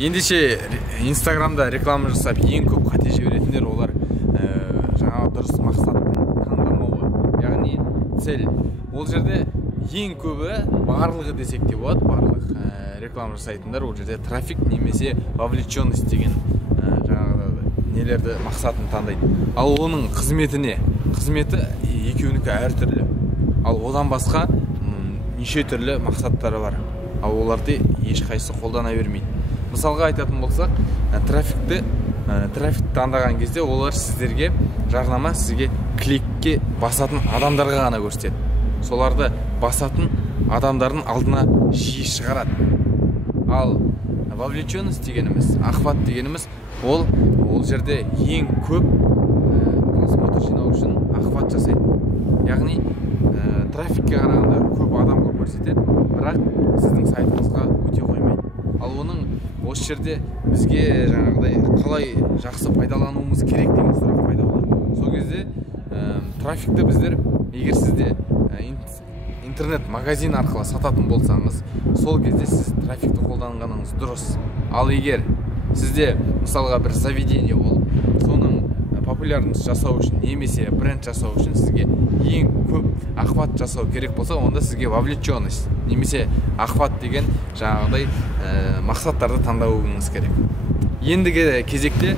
Ендеше Инстаграмда реклама жасап ең көп қате жіберетіндер олар жаңа дұрыс мақсаттың таңдамауы, яғни цель. Ол жерде ең көбі барлығы десек те болады, барлық реклама жасайтындар ол жерде трафик немесе вовлеченность деген жаңағы нелерді мақсатын таңдайды. Ал оның қызметі екеуінікі әртүрлі. Ал одан басқа неше түрлі мақсаттары бар. Ал оларды ешқайсысы қолдана бермейді. Мысалға айтатын болсақ, трафикті таңдаған кезде олар сіздерге жарнама, сізге кликке басатын адамдарға ғана көрсетеді. Соларды басатын адамдардың алдына жиі шығарады. Ал вовлеченность дегеніміз, охват дегеніміз, ол жерде ең көп просмотр жинау үшін охват жасайды. Яғни трафикке қарағанда көп адамға көрсетеді, бірақ сіздің сайтыңызға өте қоймайды. Ал оның осы жерде бізге жаңағыдай қалай жақсы пайдалануымыз керек деген сұрақ пайда болады. Сол кезде трафикті біздер, егер сізде интернет магазин арқылы сататын болсаңыз, сол кезде сіз трафикті қолданғаныңыз дұрыс. Ал егер сізде мысалға бір заведение болып, соның популярность жасау үшін немесе бренд жасау үшін сізге ең көп охват жасау керек болса, онда сізге вовлеченность немесе охват деген жаңағыдай мақсаттарды таңдауыңыз керек. Ендігі кезекте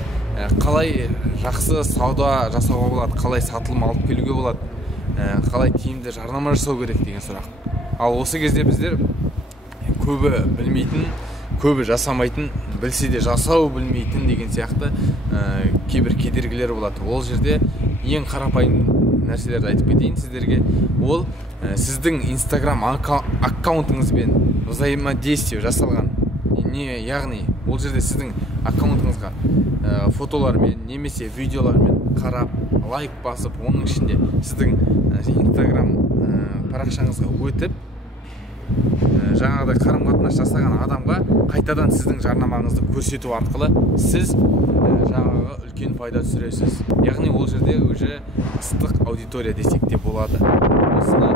қалай жақсы сауда жасауға болады, қалай сатылым алып келуге болады, қалай тиімді жарнама жасау керек деген сұрақ. Ал осы кезде біздер көбі білмейтін, көбі жасамайтын, білсе де жасау білмейтін деген сияқты кейбір кедергілер болады. Ол жерде ең қарапайым нәрселерді айтып кетейін сіздерге. Ол сіздің Инстаграм аккаунтыңызбен взаимодействие жасалған. Яғни ол жерде сіздің аккаунтыңызға фотолармен немесе видеолармен қарап, лайк басып, оның ішінде сіздің Инстаграм парақшаңызға өтіп, жаңағыдай қарым-қатынас жасаған адамға қайтадан сіздің жарнамаңызды көрсету арқылы сіз жаңағы үлкен пайда түсіресіз. Яғни ол жерде уже ыстық аудитория десек те болады. Осыны